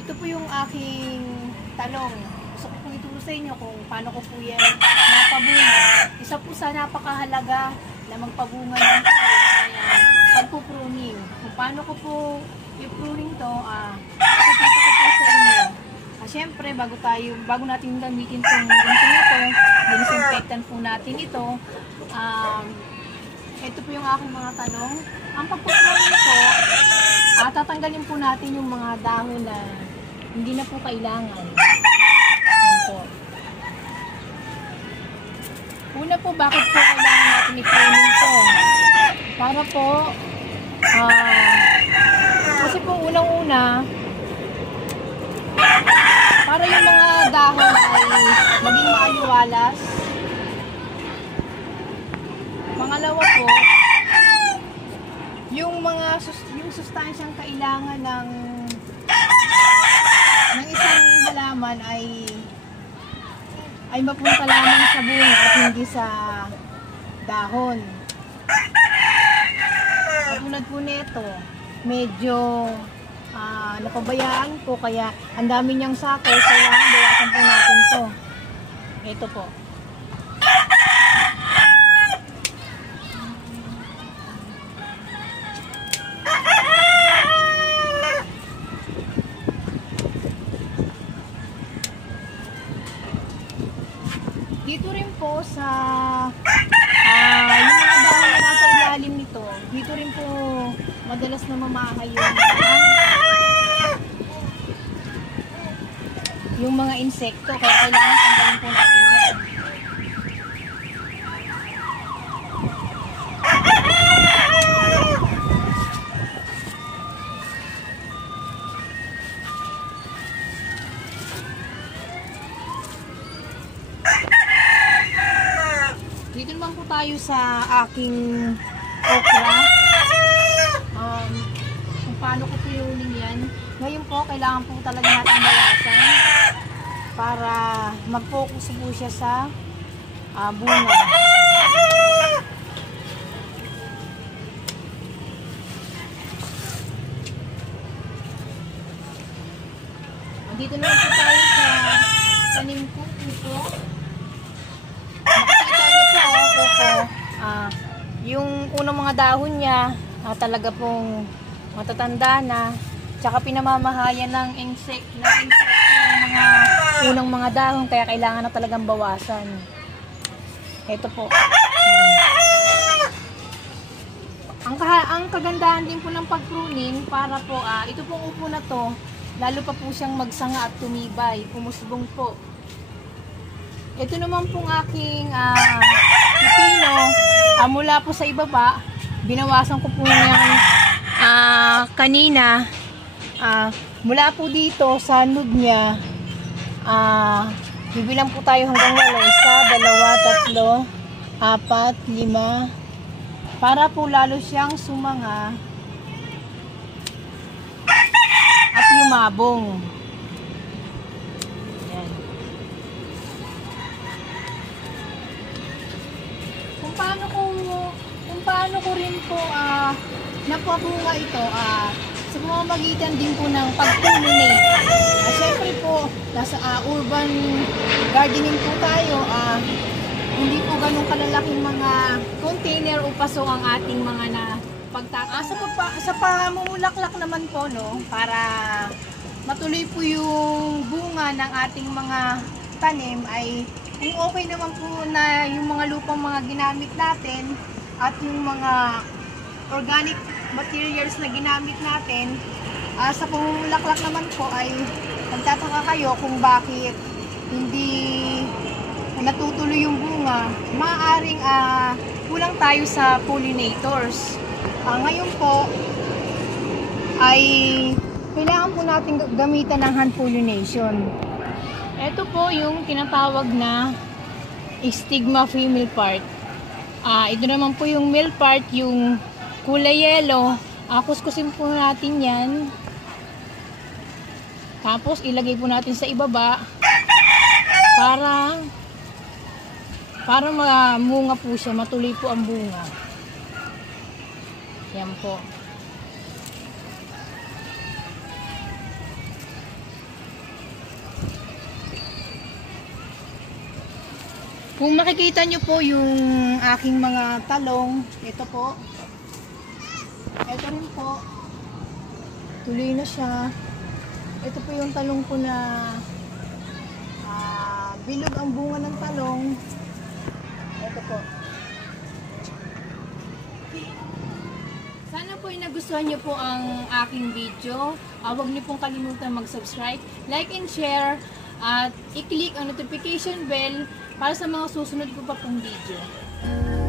Ito po yung aking talong. Gusto ko pong ituro sa inyo kung paano ko po yan napabunga. Isa po sa napakahalaga na magpabunga ng talong ay pagpupruning. Kung paano ko po i-pruning to, ipapakita ko po sa inyo. Siyempre, bago natin gamitin itong gunting ito, dinisinfectan po natin ito. Ito po yung aking mga talong. Ang pagpupruning po, tatanggalin po natin yung mga dahon na hindi na po kailangan. Yan po. Una po, bakit po kailangan natin i-pruning to? Para po, kasi po unang-una, para yung mga dahon ay maging maaliwalas. Pangalawa po, yung sustansyang kailangan ng isang halaman ay mapunta lamang sa bunga at hindi sa dahon. Katulad po nito, medyo napabayaan po, kaya ang dami niyang sako, kailangan bawasan po natin to. Ito po. Dito rin po sa yung mga dahon na nasa ilalim nito, dito rin po madalas na mamahay yung mga insekto, kaya kailangan tanggalin po natin yan. Dito naman po tayo sa aking okra. Kung paano ko pruning yan. Ngayon po, kailangan po talaga natin bawasan para mag-focus po siya sa bunga. Dito naman po tayo sa tanim ko po. Makikita niyo po, yung unang mga dahon niya, talaga pong matatanda na. Tsaka pinamamahayan ng insect yung mga unang mga dahon, kaya kailangan na talagang bawasan. Ito po. Ang kagandahan din po ng pag-pruning, para po, ito pong upo na to, lalo pa po siyang magsanga at tumibay, pumusbong po. Ito naman pong aking pipino, mula po sa ibaba, binawasan ko po niyan kanina. Mula po dito sa nود niya, bibilang po tayo hanggang 8, 1, 2, 3, 4, 5, para po lalo siyang sumanga at yumabong. Yan. Kung paano ko rin po napabunga ito, sa pamamagitan din po ng pag-pollinate. Siyempre po, nasa urban gardening po tayo, hindi po ganun kalalaking mga container o paso ang ating mga sa pamumulaklak naman po, no, para matuloy po yung bunga ng ating mga tanim, ay kung okay naman po na yung mga lupang mga ginamit natin at yung mga organic materials na ginamit natin, sa pumulaklak naman po ay nagtataka kayo kung bakit hindi natutuloy yung bunga. Maaaring kulang tayo sa pollinators. Ngayon po ay kailangan po natin gamitan ng hand pollination. Ito po yung tinatawag na stigma female part. Ito naman po yung male part, yung kulay yellow. Kuskusin po natin yan. Tapos ilagay po natin sa ibaba para mamunga po siya, matuloy po ang bunga. Yan po. Kung makikita nyo po yung aking mga talong, ito po. Ito rin po. Tuloy na siya. Ito po yung talong ko na bilog ang bunga ng talong. Ito po. Sana po ay nagustuhan nyo po ang aking video. Huwag nyo pong kalimutan mag-subscribe, like and share, at i-click ang notification bell para sa mga susunod ko pa pong video.